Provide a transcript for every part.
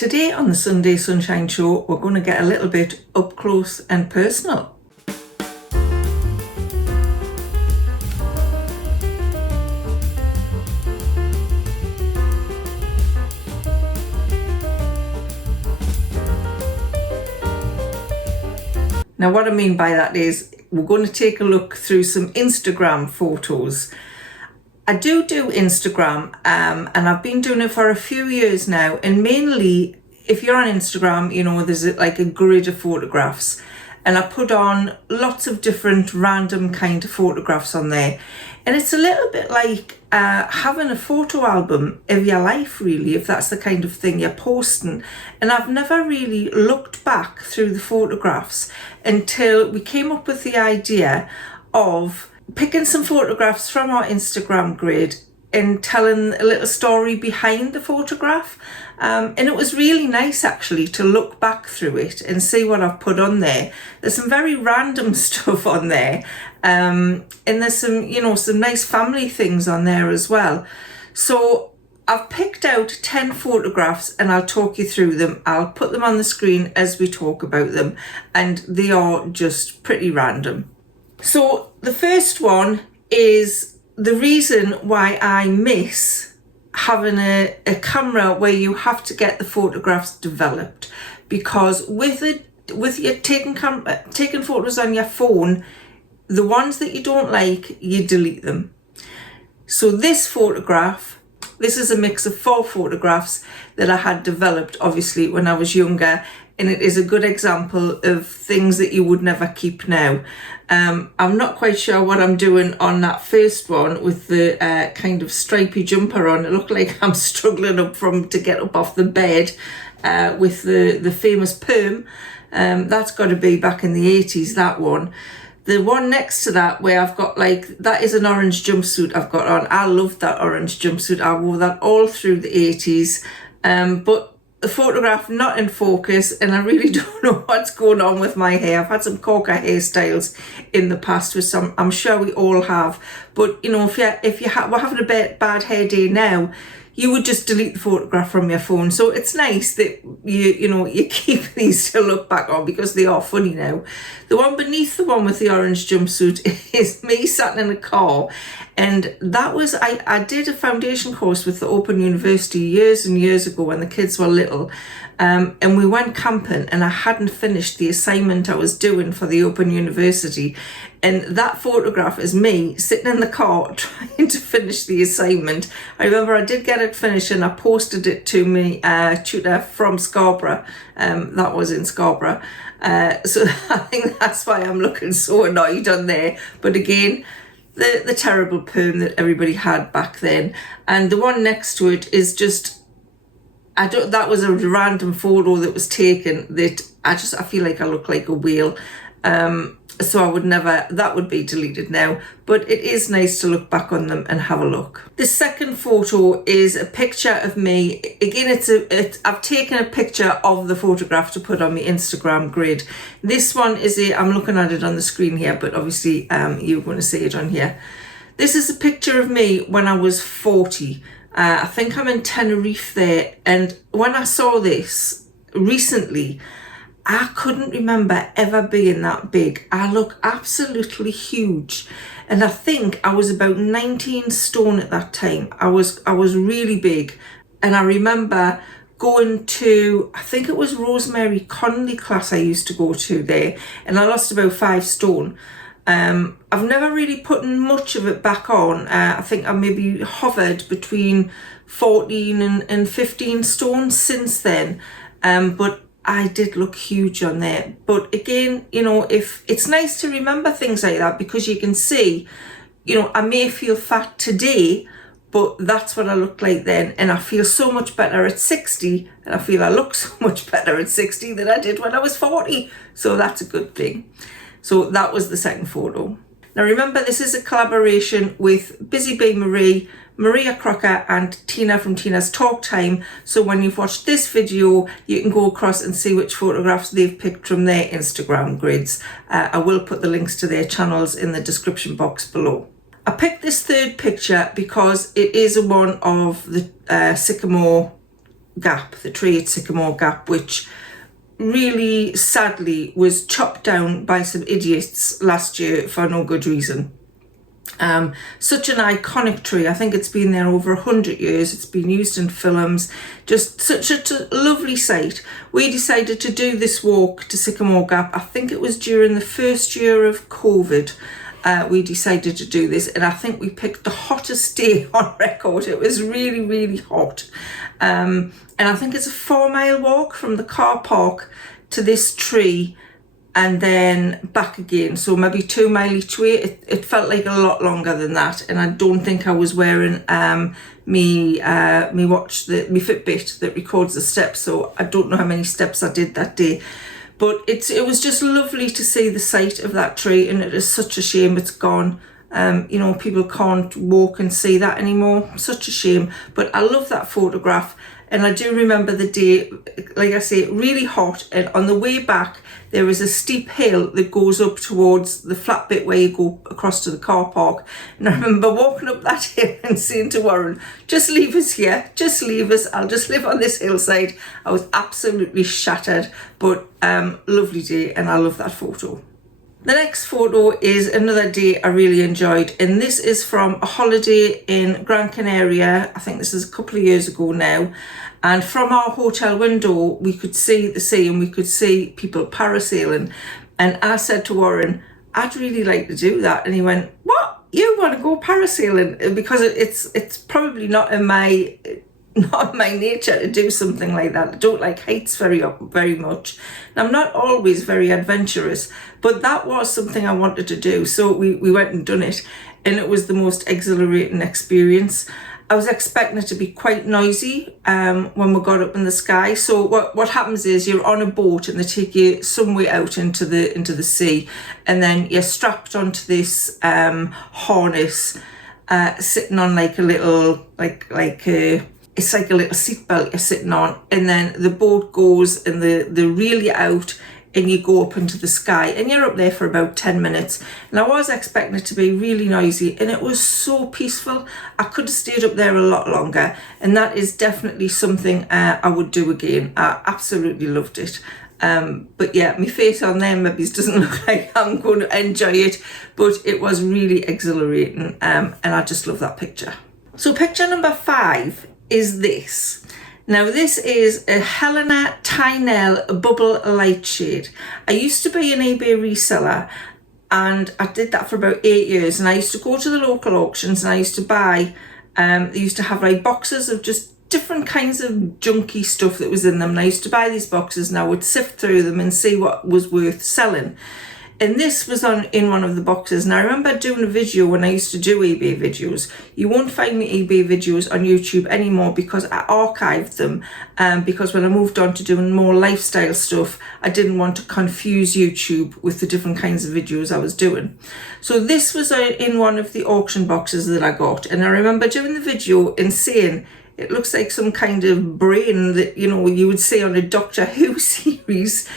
Today on the Sunday Sunshine Show, we're going to get a little bit up close and personal. Now what I mean by that is we're going to take a look through some Instagram photos. I do Instagram and I've been doing it for a few years now, and mainly if you're on Instagram, you know, there's like a grid of photographs and I put on lots of different random kind of photographs on there, and it's a little bit like having a photo album of your life really, if that's the kind of thing you're posting. And I've never really looked back through the photographs until we came up with the idea of picking some photographs from our Instagram grid and telling a little story behind the photograph. And it was really nice actually to look back through it and see what I've put on there. There's some very random stuff on there, and there's some, you know, some nice family things on there as well. So I've picked out 10 photographs and I'll talk you through them. I'll put them on the screen as we talk about them, and they are just pretty random. So the first one is the reason why I miss having a camera where you have to get the photographs developed, because with your taking photos on your phone, the ones that you don't like, you delete them. So this photograph, this is a mix of 4 photographs that I had developed obviously when I was younger, and it is a good example of things that you would never keep now. I'm not quite sure what I'm doing on that first one with the kind of stripy jumper on. It looked like I'm struggling to get up off the bed with the famous perm. That's got to be back in the 80s, that one. The one next to that where I've got that is an orange jumpsuit I've got on. I loved that orange jumpsuit. I wore that all through the 80s. But the photograph not in focus, and I really don't know what's going on with my hair. I've had some corker hairstyles in the past with some, I'm sure we all have, but you know, if we're having a bad hair day now, you would just delete the photograph from your phone. So it's nice that you keep these to look back on, because they are funny now. The one beneath the one with the orange jumpsuit is me sat in a car, and that was, I did a foundation course with the Open University years and years ago when the kids were little, and we went camping and I hadn't finished the assignment I was doing for the Open University. And that photograph is me sitting in the car trying to finish the assignment. I remember I did get it finished and I posted it to my tutor from Scarborough. That was in Scarborough. So I think that's why I'm looking so annoyed on there. But again, the terrible perm that everybody had back then. And the one next to it is just, that was a random photo that was taken that I feel like I look like a whale. So I would never, that would be deleted now, but it is nice to look back on them and have a look. The second photo is a picture of me. Again, I've taken a picture of the photograph to put on my Instagram grid. This one is I'm looking at it on the screen here, but obviously you're going to see it on here. This is a picture of me when I was 40. I think I'm in Tenerife there, and when I saw this recently, I couldn't remember ever being that big. I look absolutely huge, and I think I was about 19 stone at that time. I was really big, and I remember going to, I think it was Rosemary Conley class I used to go to there, and I lost about 5 stone. I've never really put much of it back on. I think I maybe hovered between 14 and 15 stone since then, but I did look huge on there. But again, you know, if it's nice to remember things like that, because you can see, you know, I may feel fat today, but that's what I looked like then, and I feel so much better at 60, and I feel I look so much better at 60 than I did when I was 40, so that's a good thing. So that was the second photo. Now remember, this is a collaboration with Busy Bee Marie, Maria Crocker and Tina from Tina's Talk Time. So when you've watched this video, you can go across and see which photographs they've picked from their Instagram grids. I will put the links to their channels in the description box below. I picked this third picture because it is one of the Sycamore Gap, the tree at Sycamore Gap, which really sadly was chopped down by some idiots last year for no good reason. Such an iconic tree. I think it's been there over 100 years. It's been used in films. Just such a lovely sight. We decided to do this walk to Sycamore Gap. I think it was during the first year of COVID. We decided to do this, and I think we picked the hottest day on record. It was really, really hot. And I think it's a 4-mile walk from the car park to this tree and then back again, so maybe 2 miles each way. It felt like a lot longer than that, and I don't think I was wearing me Fitbit that records the steps, so I don't know how many steps I did that day. But it was just lovely to see the sight of that tree, and it is such a shame it's gone. People can't walk and see that anymore. Such a shame. But I love that photograph, and I do remember the day, like I say, really hot, and on the way back there is a steep hill that goes up towards the flat bit where you go across to the car park. And I remember walking up that hill and saying to Warren, just leave us here, just leave us, I'll just live on this hillside. I was absolutely shattered, but lovely day, and I love that photo. The next photo is another day I really enjoyed, and this is from a holiday in Gran Canaria. I think this is a couple of years ago now, and from our hotel window we could see the sea and we could see people parasailing, and I said to Warren, I'd really like to do that, and he went, what, you want to go parasailing? Because it's probably not in my nature to do something like that. I don't like heights very much. And I'm not always very adventurous, but that was something I wanted to do. So we went and done it, and it was the most exhilarating experience. I was expecting it to be quite noisy when we got up in the sky. So what happens is you're on a boat and they take you some way out into the sea, and then you're strapped onto this harness, sitting on like a little it's like a little seatbelt you're sitting on, and then the boat goes and they reel you out and you go up into the sky, and you're up there for about 10 minutes. And I was expecting it to be really noisy, and it was so peaceful. I could have stayed up there a lot longer, and that is definitely something I would do again. I absolutely loved it. But yeah, my face on there maybe doesn't look like I'm going to enjoy it, but it was really exhilarating, and I just love that picture. So picture number 5 is this. Now this is a Helena Tynell bubble light shade. I used to be an eBay reseller, and I did that for about 8 years, and I used to go to the local auctions and I used to buy, they used to have like boxes of just different kinds of junky stuff that was in them, and I used to buy these boxes and I would sift through them and see what was worth selling. And this was in one of the boxes, and I remember doing a video when I used to do eBay videos. You won't find me eBay videos on YouTube anymore because I archived them, because when I moved on to doing more lifestyle stuff, I didn't want to confuse YouTube with the different kinds of videos I was doing. So this was in one of the auction boxes that I got, and I remember doing the video and saying, it looks like some kind of brain that, you would see on a Doctor Who series.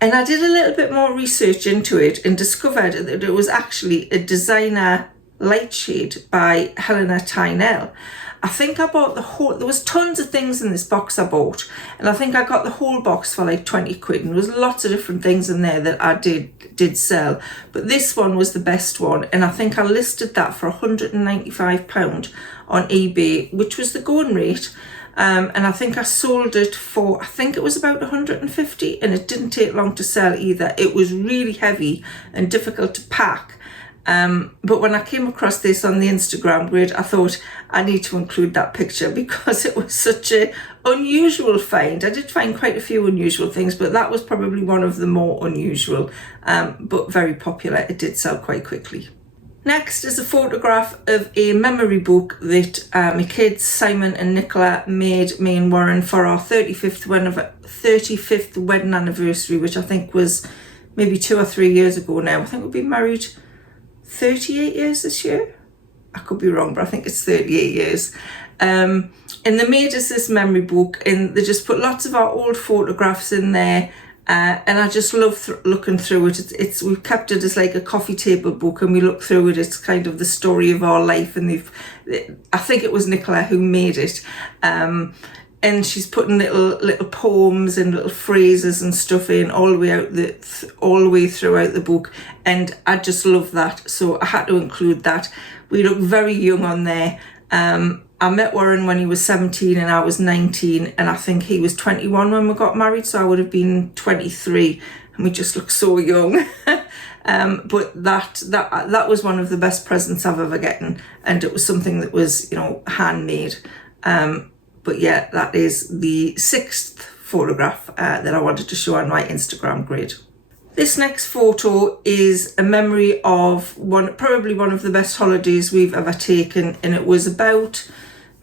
And I did a little bit more research into it and discovered that it was actually a designer light shade by Helena Tynell. I think I bought there was tons of things in this box I bought, and I think I got the whole box for like 20 quid, and there was lots of different things in there that I did sell. But this one was the best one, and I think I listed that for £195 on eBay, which was the going rate. And I think I sold it for, I think it was about 150, and it didn't take long to sell either. It was really heavy and difficult to pack. But when I came across this on the Instagram grid, I thought I need to include that picture because it was such an unusual find. I did find quite a few unusual things, but that was probably one of the more unusual, but very popular. It did sell quite quickly. Next is a photograph of a memory book that my kids, Simon and Nicola, made me and Warren for our 35th wedding anniversary, which I think was maybe 2 or 3 years ago now. I think we've been married 38 years this year. I could be wrong, but I think it's 38 years. And they made us this memory book, and they just put lots of our old photographs in there. And I just love looking through it. We've kept it as like a coffee table book, and we look through it. It's kind of the story of our life, and I think it was Nicola who made it. and she's putting little poems and little phrases and stuff in all the way throughout the book, and I just love that, so I had to include that. We look very young on there. I met Warren when he was 17 and I was 19, and I think he was 21 when we got married, so I would have been 23, and we just look so young. But that was one of the best presents I've ever gotten, and it was something that was, handmade. But yeah, that is the 6th photograph that I wanted to show on my Instagram grid. This next photo is a memory of probably one of the best holidays we've ever taken, and it was about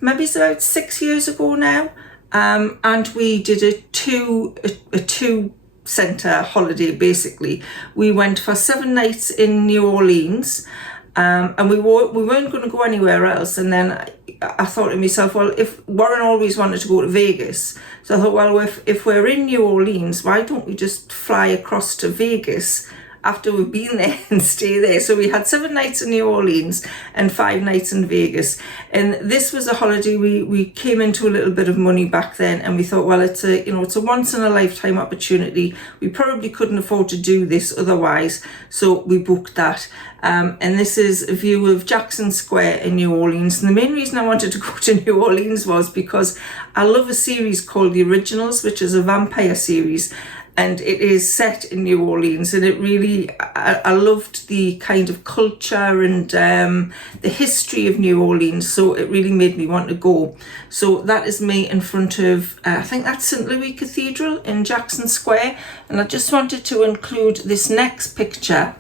6 years ago now, and we did a two centre holiday. Basically, we went for 7 nights in New Orleans, and we weren't going to go anywhere else. And then I thought to myself, well, if Warren always wanted to go to Vegas, so I thought, well, if we're in New Orleans, why don't we just fly across to Vegas after we've been there and stay there? So we had 7 nights in New Orleans and 5 nights in Vegas. And this was a holiday, we came into a little bit of money back then, and we thought, well, it's a once in a lifetime opportunity. We probably couldn't afford to do this otherwise, so we booked that. And this is a view of Jackson Square in New Orleans. And the main reason I wanted to go to New Orleans was because I love a series called The Originals, which is a vampire series, and it is set in New Orleans, and it really, I loved the kind of culture and the history of New Orleans, so it really made me want to go. So that is me in front of, I think that's St. Louis Cathedral in Jackson Square, and I just wanted to include this next picture,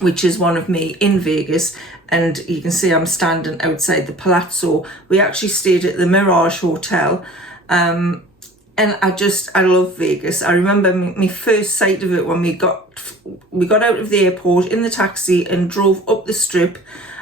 which is one of me in Vegas, and you can see I'm standing outside the Palazzo. We actually stayed at the Mirage Hotel, and I love Vegas. I remember my first sight of it when we got out of the airport in the taxi and drove up the strip.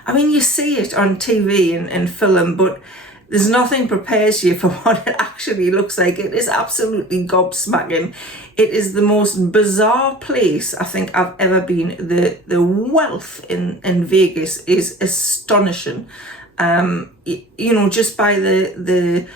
I mean, you see it on TV and film, but there's nothing prepares you for what it actually looks like. It is absolutely gobsmacking. It is the most bizarre place I think I've ever been. The wealth in Vegas is astonishing. Just by the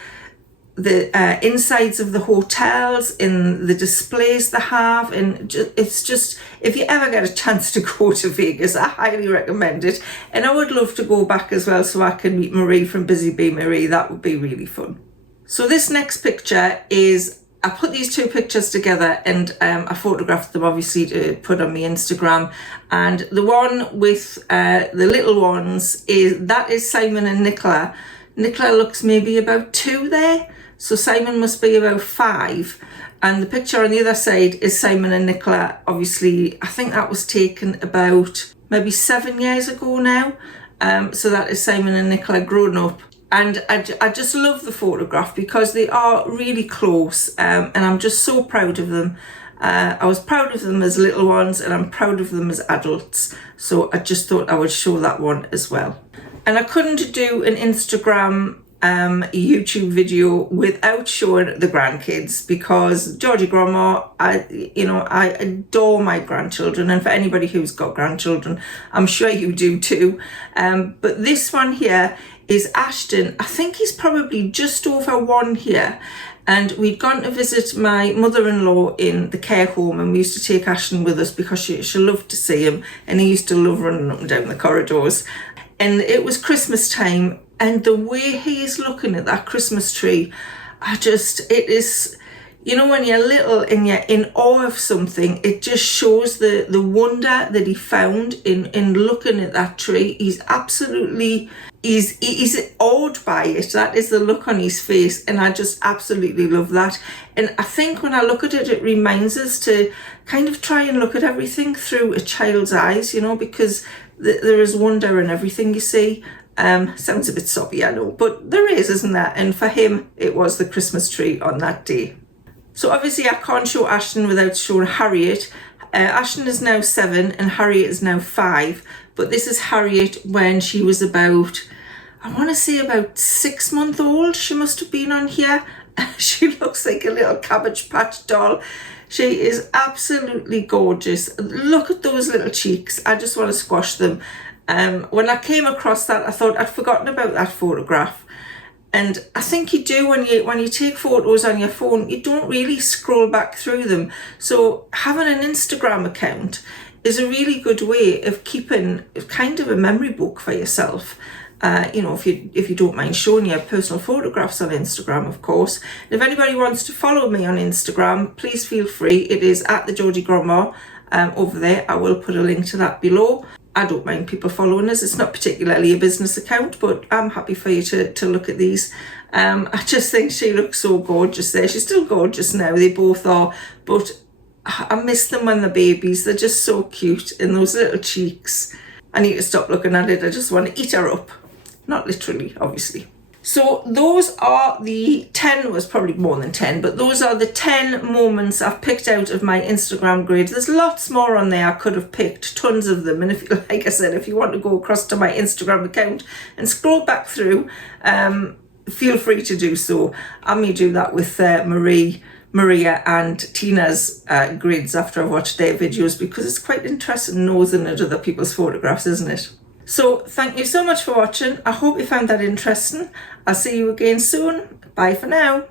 insides of the hotels, in the displays they have, and it's just, if you ever get a chance to go to Vegas, I highly recommend it. And I would love to go back as well, so I can meet Marie from Busy Bee Marie. That would be really fun. So this next picture is, I put these 2 pictures together, and I photographed them obviously to put on my Instagram. And the one with the little ones is Simon and Nicola. Nicola looks maybe about 2 there. So Simon must be about 5. And the picture on the other side is Simon and Nicola. Obviously, I think that was taken about maybe 7 years ago now. So that is Simon and Nicola grown up. And I just love the photograph because they are really close. And I'm just so proud of them. I was proud of them as little ones, and I'm proud of them as adults. So I just thought I would show that one as well. And I couldn't do an Instagram YouTube video without showing the grandkids, because Geordie Grandma, I adore my grandchildren, and for anybody who's got grandchildren, I'm sure you do too. But this one here is Ashton. I think he's probably just over 1 here, and we'd gone to visit my mother-in-law in the care home, and we used to take Ashton with us because she loved to see him, and he used to love running up and down the corridors. And it was Christmas time, and the way he is looking at that Christmas tree, it is, when you're little and you're in awe of something, it just shows the wonder that he found in looking at that tree. He's absolutely, he's awed by it. That is the look on his face, and I just absolutely love that. And I think when I look at it, it reminds us to kind of try and look at everything through a child's eyes, because there is wonder in everything you see. Sounds a bit soppy, I know, but there is, isn't there? And for him, it was the Christmas tree on that day. So obviously I can't show Ashton without showing Harriet. Ashton is now 7 and Harriet is now 5, but this is Harriet when she was about, I want to say about 6 months old. She must have been on here. She looks like a little Cabbage Patch doll. She is absolutely gorgeous. Look at those little cheeks. I just want to squash them. When I came across that, I thought I'd forgotten about that photograph. And I think you do when you take photos on your phone, you don't really scroll back through them. So having an Instagram account is a really good way of keeping kind of a memory book for yourself. If you don't mind showing your personal photographs on Instagram, of course. And if anybody wants to follow me on Instagram, please feel free. It is at the Geordie Grandma over there. I will put a link to that below. I don't mind people following us. It's not particularly a business account, but I'm happy for you to look at these. I just think she looks so gorgeous there. She's still gorgeous now. They both are, but I miss them when they're babies. They're just so cute in those little cheeks. I need to stop looking at it. I just want to eat her up. Not literally, obviously. So those are the 10, was probably more than 10, but those are the 10 moments I've picked out of my Instagram grids. There's lots more on there I could have picked, tons of them. And if, like I said, if you want to go across to my Instagram account and scroll back through, feel free to do so. I may do that with Maria and Tina's grids after I've watched their videos, because it's quite interesting nosing at other people's photographs, isn't it? So thank you so much for watching. I hope you found that interesting. I'll see you again soon. Bye for now.